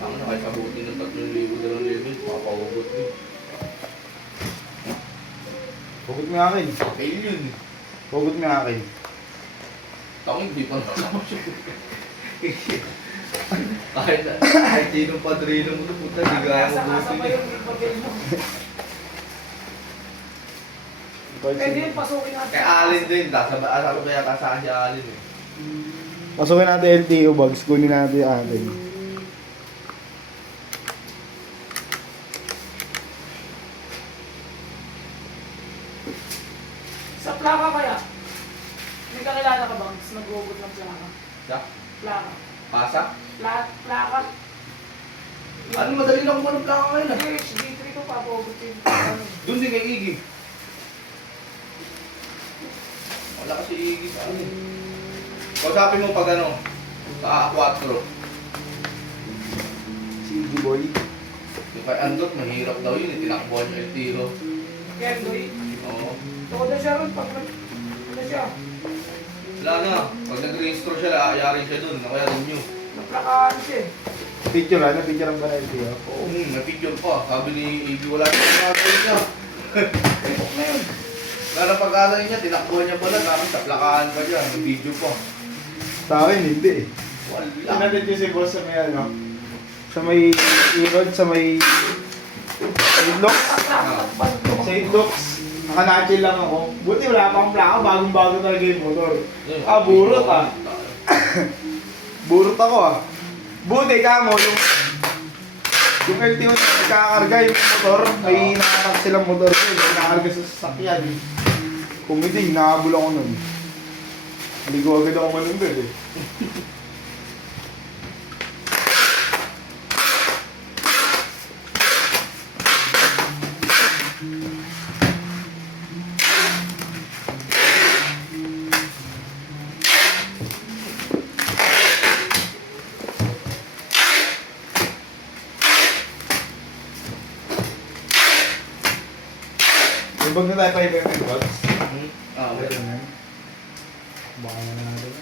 Ang nakasabuti ng 3,000, 2,000, papahugot din. Hugot mo yung akin. Fail yun. Hugot mo yung akin. Takong hindi pa nakasama siya. Kahit sinong padrino mo ito, puta, di kaya mo gusto Kasama niya. yung papel mo. Pwede yun, pasukin natin. Kay Alin din, asal ko kaya kasaan si Alin eh. Pasukin natin LTO bags. Kunin natin yung atin. Sa plaka kaya? May kakilala ka bang nag-uubot ng plaka? Sa? Plaka. Pasa? Plaka. Ano madali lang kung anong plaka ngayon ah. Hindi, HD3 ko papaubot yung ano. Doon din kay Iggy. Wala kasi Iggy sa akin. Kausapin mo pag ano, sa A4. Si Iggy Boy. Yung kay Andot, mahirap daw yun, tinakbuhan niya yung tiro. Kendoy. Oo. Tuwa na siya ron pag ano siya. Wala na, pag nag-reinstore siya, ayarin siya dun, kaya renew. Naplakahan siya eh. Picture ano? Picture ang ba na LTO? Oo, may picture pa. Sabi ni Iggy, wala siya ginagawa niya. Facebook na yun. Kaya pag-alay niya, tinakbuhan niya pala, tapos taplakaan pa siya, may video pa. Sa akin hindi eh. Wala. Tinatid ko si boss sa may ano? Sa may irod, sa may Idlocks. Sa Idlocks. Naka-nachil lang ako. Buti wala pang plaka, bagong-bago talaga yung motor. Ah, burot ah. Burot ako ah. Buti ka mo, yung LTO na nagkakarga yung motor, may nakakarga silang motor ko, may nakakarga sa sasakyan. Kung hindi, nakahabol ako nun. Haligo agad ako manunod eh. Ibag na tayo pa ibang watts. Ah, Pwede wala. na. Baka na natin.